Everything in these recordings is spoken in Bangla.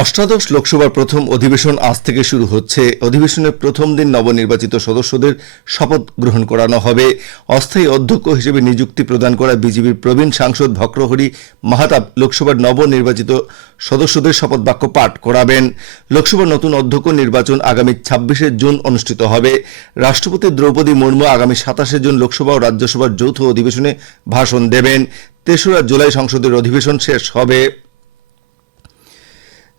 অষ্টাদশ লোকসভার প্রথম অধিবেশন আজ থেকে শুরু হচ্ছে। অধিবেশনের প্রথম দিন নবনির্বাচিত সদস্যদের শপথ গ্রহণ করানো হবে। অস্থায়ী অধ্যক্ষ হিসেবে নিযুক্তি প্রদান করা বিজেপির প্রবীণ সাংসদ ভক্রহরি মাহাতাব লোকসভার নবনির্বাচিত সদস্যদের শপথ বাক্য পাঠ করাবেন। লোকসভার নতুন অধ্যক্ষ নির্বাচন আগামী ছাব্বিশে জুন অনুষ্ঠিত হবে। রাষ্ট্রপতি দ্রৌপদী মুর্মু আগামী সাতাশে জুন লোকসভা ও রাজ্যসভার যৌথ অধিবেশনে ভাষণ দেবেন। তেসরা জুলাই সংসদের অধিবেশন শেষ হবে।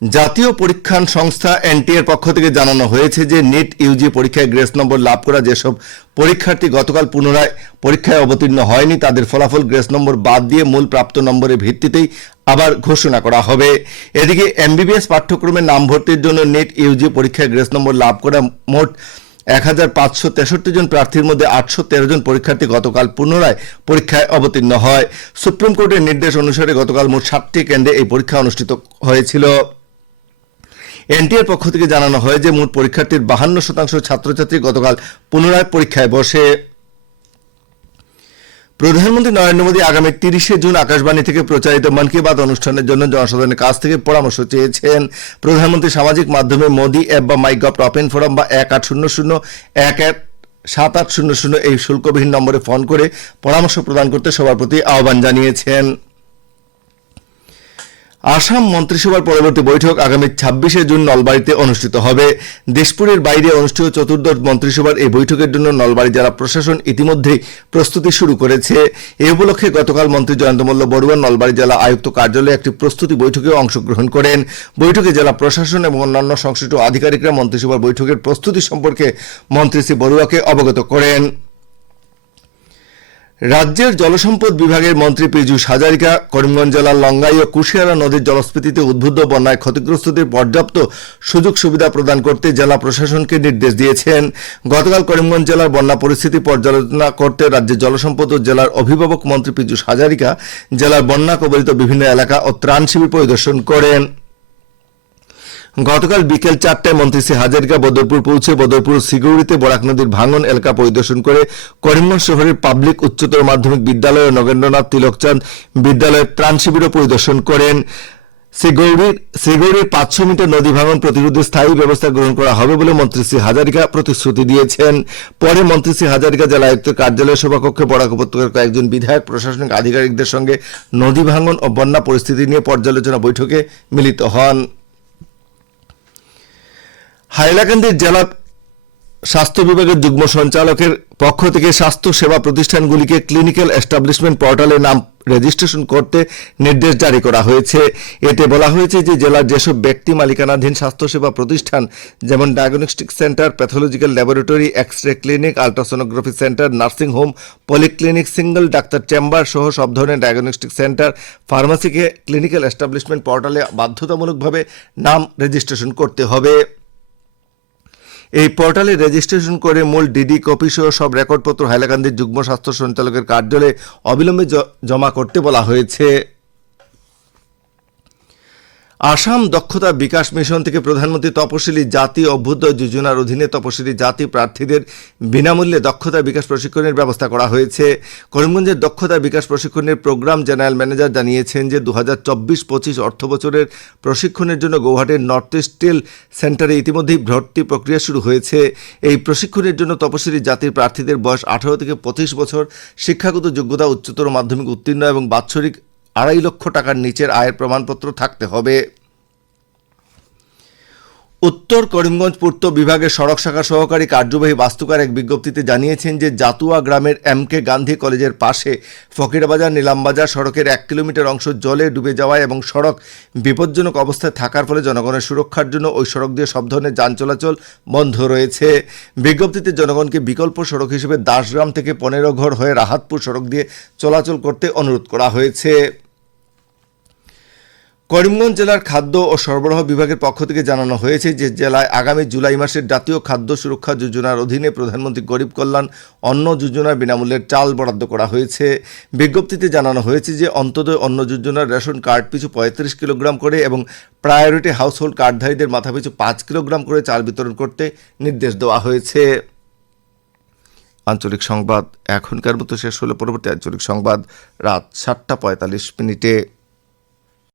জাতীয় পরীক্ষান সংস্থা এনটিএর পক্ষ থেকে জানানো হয়েছে যে নিট ইউজি পরীক্ষায় গ্রেস নম্বর লাভ করা যেসব পরীক্ষার্থী গতকাল পুনরায় পরীক্ষায় অবতীর্ণ হয়নি, তাদের ফলাফল গ্রেস নম্বর বাদ দিয়ে মূল প্রাপ্ত নম্বরের ভিত্তিতেই আবার ঘোষণা করা হবে। এদিকে এমবিবিএস পাঠ্যক্রমে নাম ভর্তির জন্য নিট ইউজি পরীক্ষায় গ্রেস নম্বর লাভ করা মোট এক হাজার পাঁচশো তেষট্টি জন প্রার্থীর মধ্যে আটশো তেরো জন পরীক্ষার্থী গতকাল পুনরায় পরীক্ষায় অবতীর্ণ হয়। সুপ্রিম কোর্টের নির্দেশ অনুসারে গতকাল মোট ষাটটি কেন্দ্রে এই পরীক্ষা অনুষ্ঠিত হয়েছিল। এনটিএর পক্ষ থেকে জানানো হয় যে মোট পরীক্ষার্থীর বাহান্ন শতাংশ ছাত্রছাত্রী গতকাল পুনরায় পরীক্ষায় বসে। প্রধানমন্ত্রী নরেন্দ্র মোদী আগামী তিরিশে জুন আকাশবাণী থেকে প্রচারিত মন কি বাত অনুষ্ঠানের জন্য জনসাধারণের কাছ থেকে পরামর্শ চেয়েছেন। প্রধানমন্ত্রী সামাজিক মাধ্যমে মোদী অ্যাপ বা মাই গভ ওপেন ফোরাম বা এক আট শূন্য শূন্য, এক এক সাত আট শূন্য শূন্য এই শুল্কবিহীন নম্বরে ফোন করে পরামর্শ প্রদান করতে সবার প্রতি আহ্বান জানিয়েছেন। আসাম মন্ত্রিসভার পরবর্তী বৈঠক আগামী ছাব্বিশে জুন নলবাড়িতে অনুষ্ঠিত হবে। দেশপুরের বাইরে অনুষ্ঠিত চতুর্দশ মন্ত্রিসভার এই বৈঠকের জন্য নলবাড়ি জেলা প্রশাসন ইতিমধ্যেই প্রস্তুতি শুরু করেছে। এ উপলক্ষে গতকাল মন্ত্রী জয়ন্ত মল্ল বড়ুয়া নলবাড়ি জেলা আয়ুক্ত কার্যালয়ে একটি প্রস্তুতি বৈঠকে অংশগ্রহণ করেন। বৈঠকে জেলা প্রশাসন এবং অন্যান্য সংশ্লিষ্ট আধিকারিকরা মন্ত্রিসভার বৈঠকের প্রস্তুতি সম্পর্কে মন্ত্রী শ্রী বড়ুয়াকে অবগত করেন। রাজ্যের জলসম্পদ বিভাগের মন্ত্রী পীযূষ হাজারিকা করিমগঞ্জ জেলার লঙ্গাই ও কুশিয়ারা নদীর জলস্ফীতিতে উদ্বুদ্ধ বন্যায় ক্ষতিগ্রস্তদের পর্যাপ্ত সুযোগ সুবিধা প্রদান করতে জেলা প্রশাসনকে নির্দেশ দিয়েছেন। গতকাল করিমগঞ্জ জেলার বন্যা পরিস্থিতি পর্যালোচনা করতে রাজ্যের জলসম্পদ ও জেলার অভিভাবক মন্ত্রী পীযূষ হাজারিকা জেলার বন্যা কবলিত বিভিন্ন এলাকা ও ত্রাণ শিবির পরিদর্শন করেন। গতকাল বিকেল চারটায় মন্ত্রী শ্রী হাজারিকা বদরপুর পৌঁছে বদরপুর সিগুড়িতে বরাক নদীর ভাঙন এলাকা পরিদর্শন করে করিমগঞ্জ শহরের পাবলিক উচ্চতর মাধ্যমিক বিদ্যালয় ও নগেন্দ্রনাথ তিলকচাঁদ বিদ্যালয়ের ত্রাণ শিবিরও পরিদর্শন করেন। শ্রীগৌরীর শ্রীগৌরীর পাঁচশো মিটার নদী ভাঙন প্রতিরোধে স্থায়ী ব্যবস্থা গ্রহণ করা হবে বলে মন্ত্রী শ্রী হাজারিকা প্রতিশ্রুতি দিয়েছেন। পরে মন্ত্রী শ্রী হাজারিকা জেলা আয়ুক্তের কার্যালয় সভাকক্ষে বরাক উপত্যকার কয়েকজন বিধায়ক, প্রশাসনিক আধিকারিকদের সঙ্গে নদী ভাঙন ও বন্যা পরিস্থিতি নিয়ে পর্যালোচনা বৈঠকে মিলিত হন। হাইলাকান্দির জেলা স্বাস্থ্য বিভাগের যুগ্ম সঞ্চালকের পক্ষ থেকে স্বাস্থ্য সেবা প্রতিষ্ঠানগুলিকে ক্লিনিক্যাল এস্টাবলিশমেন্ট পোর্টালে নাম রেজিস্ট্রেশন করতে নির্দেশ জারি করা হয়েছে। এতে বলা হয়েছে যে জেলার যেসব ব্যক্তি মালিকানাধীন স্বাস্থ্যসেবা প্রতিষ্ঠান, যেমন diagnostic centre, pathological laboratory X ray clinic, ultrasonography centre, nursing home, polyclinic, single doctor chamber সহ সব ধরনের ডায়াগনস্টিক সেন্টার ফার্মাসিকে ক্লিনিক্যাল এস্টাবলিশমেন্ট পোর্টালে বাধ্যতামূলকভাবে নাম রেজিস্ট্রেশন করতে হবে। এই পোর্টালে রেজিস্ট্রেশন করে মূল ডিডি কপি সহ সব রেকর্ডপত্র হাইলাকান্দির যুগ্ম স্বাস্থ্য সঞ্চালকের কার্যালয়ে অবিলম্বে জমা করতে বলা হয়েছে। আসাম দক্ষতা বিকাশ মিশন থেকে প্রধানমন্ত্রী তপশিলি জাতি অভ্যুদয় যোজনার অধীনে তপশিলি জাতি প্রার্থীদের বিনামূল্যে দক্ষতা বিকাশ প্রশিক্ষণের ব্যবস্থা করা হয়েছে। করিমগঞ্জের দক্ষতা বিকাশ প্রশিক্ষণের প্রোগ্রাম জেনারেল ম্যানেজার জানিয়েছেন যে দু হাজার চব্বিশ পঁচিশ অর্থ বছরের প্রশিক্ষণের জন্য গৌহাটির নর্থ ইস্ট স্টিল সেন্টারে ইতিমধ্যেই ভর্তি প্রক্রিয়া শুরু হয়েছে। এই প্রশিক্ষণের জন্য তপশিলি জাতির প্রার্থীদের বয়স আঠারো থেকে পঁচিশ বছর, শিক্ষাগত যোগ্যতা উচ্চতর মাধ্যমিক উত্তীর্ণ এবং বাৎসরিক আড়াই লক্ষ টাকার নিচের আয়ের প্রমাণপত্র থাকতে হবে। উত্তর করিমগঞ্জ পূর্ত বিভাগের সড়ক শাখা সহকারী কার্যবাহী বাস্তুকার এক বিজ্ঞপ্তিতে জানিয়েছেন যে, জাতুয়া গ্রামের এম কে গান্ধী কলেজের পাশে ফকিরবাজার নিলামবাজার সড়কের এক কিলোমিটার অংশ জলে ডুবে যাওয়ায় এবং সড়ক বিপজ্জনক অবস্থায় থাকার ফলে জনগণের সুরক্ষার জন্য ওই সড়ক দিয়ে সব ধরনের যান চলাচল বন্ধ রয়েছে। বিজ্ঞপ্তিতে জনগণকে বিকল্প সড়ক হিসেবে দাসগ্রাম থেকে পনেরো ঘর হয়ে রাহাতপুর সড়ক দিয়ে চলাচল করতে অনুরোধ করা হয়েছে। করিমগঞ্জ জেলার খাদ্য ও সরবরাহ বিভাগের পক্ষ থেকে জানানো হয়েছে যে জেলায় আগামী জুলাই মাসের জাতীয় খাদ্য সুরক্ষা যোজনার অধীনে প্রধানমন্ত্রী গরিব কল্যাণ অন্ন যোজনার বিনামূল্যের চাল বরাদ্দ করা হয়েছে। বিজ্ঞপ্তিতে জানানো হয়েছে যে অন্তদয় অন্ন যোজনার রেশন কার্ড পিছু পঁয়ত্রিশ কিলোগ্রাম করে এবং প্রায়োরিটি হাউসহোল্ড কার্ডধারীদের মাথাপিছু পাঁচ কিলোগ্রাম করে চাল বিতরণ করতে নির্দেশ দেওয়া হয়েছে। আঞ্চলিক সংবাদ, এখনকার মতো শেষ হলো পরবর্তী আঞ্চলিক সংবাদ। রাত সাতটা পঁয়তাল্লিশ মিনিটে।